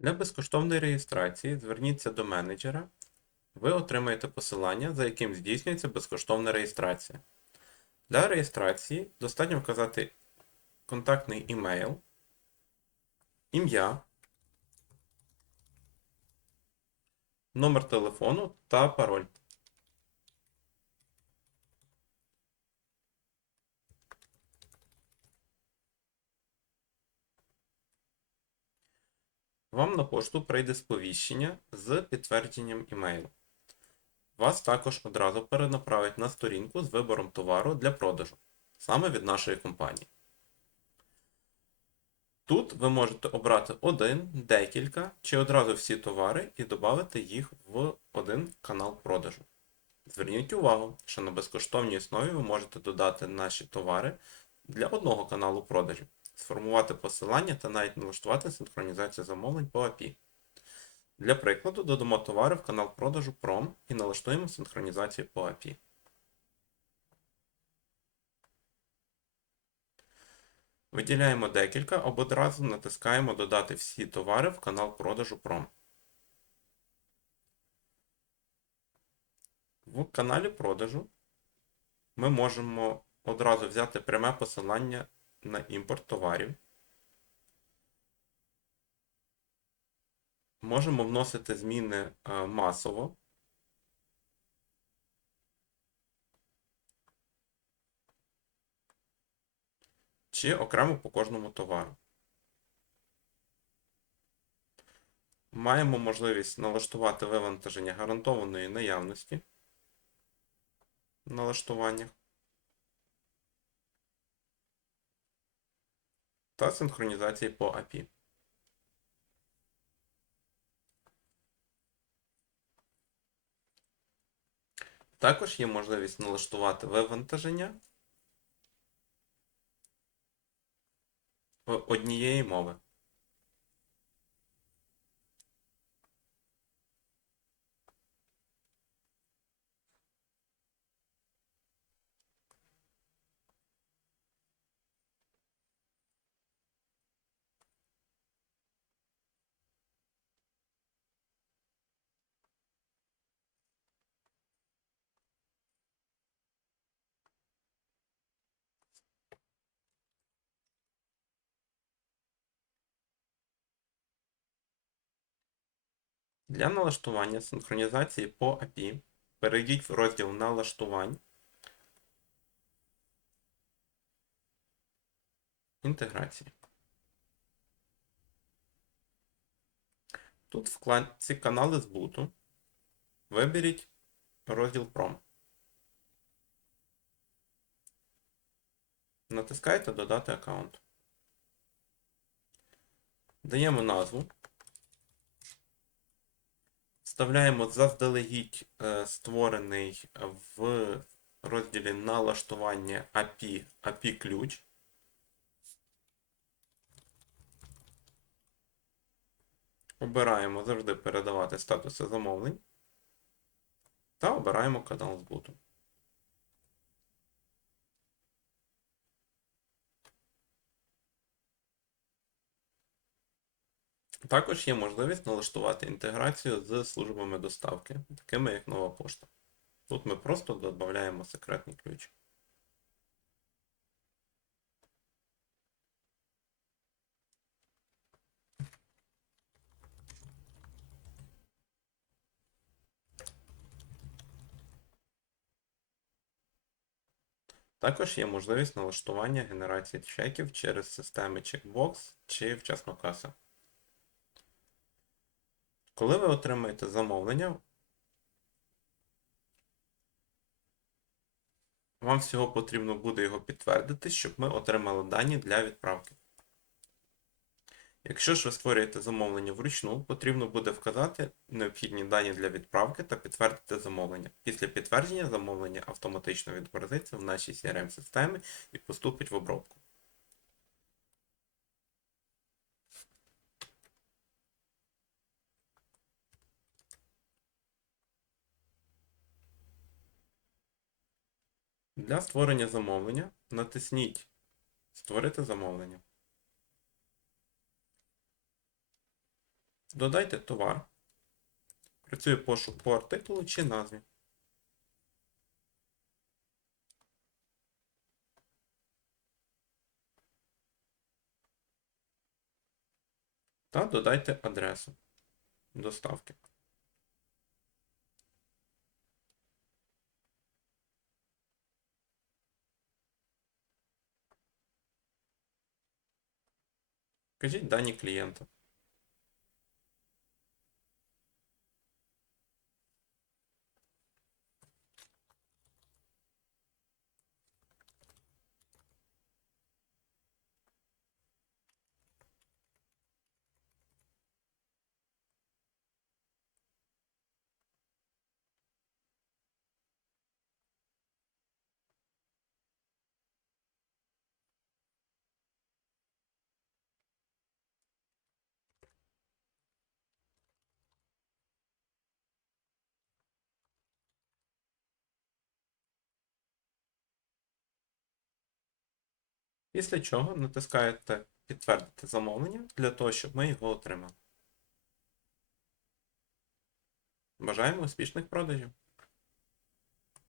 Для безкоштовної реєстрації зверніться до менеджера. Ви отримаєте посилання, за яким здійснюється безкоштовна реєстрація. Для реєстрації достатньо вказати контактний імейл, ім'я, номер телефону та пароль. Вам на пошту прийде сповіщення з підтвердженням імейлу. Вас також одразу перенаправить на сторінку з вибором товару для продажу, саме від нашої компанії. Тут ви можете обрати один, декілька чи одразу всі товари і додати їх в один канал продажу. Зверніть увагу, що на безкоштовній основі ви можете додати наші товари для одного каналу продажів, сформувати посилання та навіть налаштувати синхронізацію замовлень по API. Для прикладу, додамо товари в канал продажу PROM і налаштуємо синхронізацію по API. Виділяємо декілька або одразу натискаємо Додати всі товари в канал продажу PROM. В каналі продажу ми можемо одразу взяти пряме посилання на імпорт товарів. Можемо вносити зміни е, масово. Чи окремо по кожному товару. Маємо можливість налаштувати вивантаження гарантованої наявності в налаштуваннях та синхронізації по API. Також є можливість налаштувати вивантаження однієї мови. Для налаштування синхронізації по API перейдіть в розділ налаштувань. Інтеграції. Тут в вкладці канали збуту виберіть розділ PROM. Натискайте Додати аккаунт. Даємо назву. Вставляємо заздалегідь е, створений в розділі налаштування API, API ключ. Обираємо завжди передавати статуси замовлень. Та обираємо канал збуту. Також є можливість налаштувати інтеграцію з службами доставки, такими як нова пошта. Тут ми просто додаємо секретний ключ. Також є можливість налаштування генерації чеків через системи Checkbox чи вчасно каса. Коли ви отримаєте замовлення, вам всього потрібно буде його підтвердити, щоб ми отримали дані для відправки. Якщо ж ви створюєте замовлення вручну, потрібно буде вказати необхідні дані для відправки та підтвердити замовлення. Після підтвердження замовлення автоматично відобразиться в нашій CRM-системі і поступить в обробку. Для створення замовлення натисніть Створити замовлення. Додайте товар. Працює пошук по артикулу чи назві. Та додайте адресу доставки. Вкажіть дані клієнта. Після чого натискаєте підтвердити замовлення для того, щоб ми його отримали. Бажаємо успішних продажів!